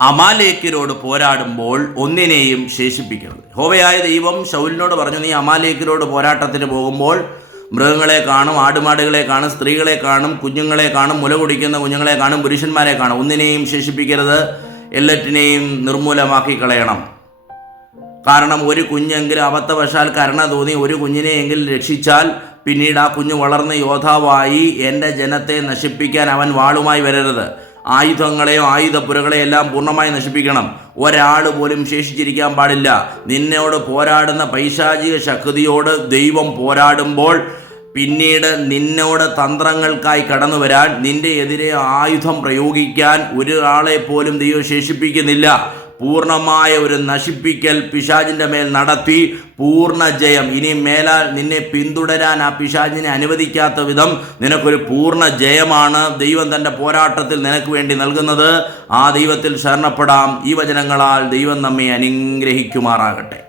അമാലേക്യരോട് പോരാടുമ്പോൾ ഒന്നിനെയും ശേഷിപ്പിക്കരുത്. യഹോവയായ ദൈവം ശൗലിനോട് പറഞ്ഞു, നീ അമാലേക്യരോട് പോരാട്ടത്തിന് പോകുമ്പോൾ മൃഗങ്ങളെ കാണും, ആടുമാടുകളെ കാണും, സ്ത്രീകളെ കാണും, കുഞ്ഞുങ്ങളെ കാണും, മുല കുടിക്കുന്ന കുഞ്ഞുങ്ങളെ കാണും, പുരുഷന്മാരെ കാണും. ഒന്നിനെയും ശേഷിപ്പിക്കരുത്, എല്ലാറ്റിനെയും നിർമൂലമാക്കി കളയണം. കാരണം ഒരു കുഞ്ഞെങ്കിലും അബദ്ധവശാൽ കരുണ തോന്നി ഒരു കുഞ്ഞിനെയെങ്കിലും രക്ഷിച്ചാൽ പിന്നീട് ആ കുഞ്ഞ് വളർന്ന് യോദ്ധാവായി എൻ്റെ ജനത്തെ നശിപ്പിക്കാൻ അവൻ വാളുമായി വരരുത്. ആയുധങ്ങളെയോ ആയുധപ്പുരകളെയോ എല്ലാം പൂർണ്ണമായി നശിപ്പിക്കണം. ഒരാൾ പോലും ശേഷിച്ചിരിക്കാൻ പാടില്ല. നിന്നോട് പോരാടുന്ന പൈശാചിക ശക്തിയോട് ദൈവം പോരാടുമ്പോൾ പിന്നീട് നിന്നോട് തന്ത്രങ്ങൾക്കായി കടന്നു വരാൻ, നിന്റെ എതിരെ ആയുധം പ്രയോഗിക്കാൻ ഒരാളെ പോലും ദൈവം ശേഷിപ്പിക്കുന്നില്ല. പൂർണ്ണമായ ഒരു നശിപ്പിക്കൽ പിശാചിൻ്റെ മേൽ നടത്തി പൂർണ്ണ ജയം. ഇനി മേലാൽ നിന്നെ പിന്തുടരാൻ ആ പിശാചിനെ അനുവദിക്കാത്ത വിധം നിനക്കൊരു പൂർണ്ണ ജയമാണ് ദൈവം തൻ്റെ പോരാട്ടത്തിൽ നിനക്ക് വേണ്ടി നൽകുന്നത്. ആ ദൈവത്തിൽ ശരണപ്പെടാം. ഈ വചനങ്ങളാൽ ദൈവം നമ്മെ അനുഗ്രഹിക്കുമാറാകട്ടെ.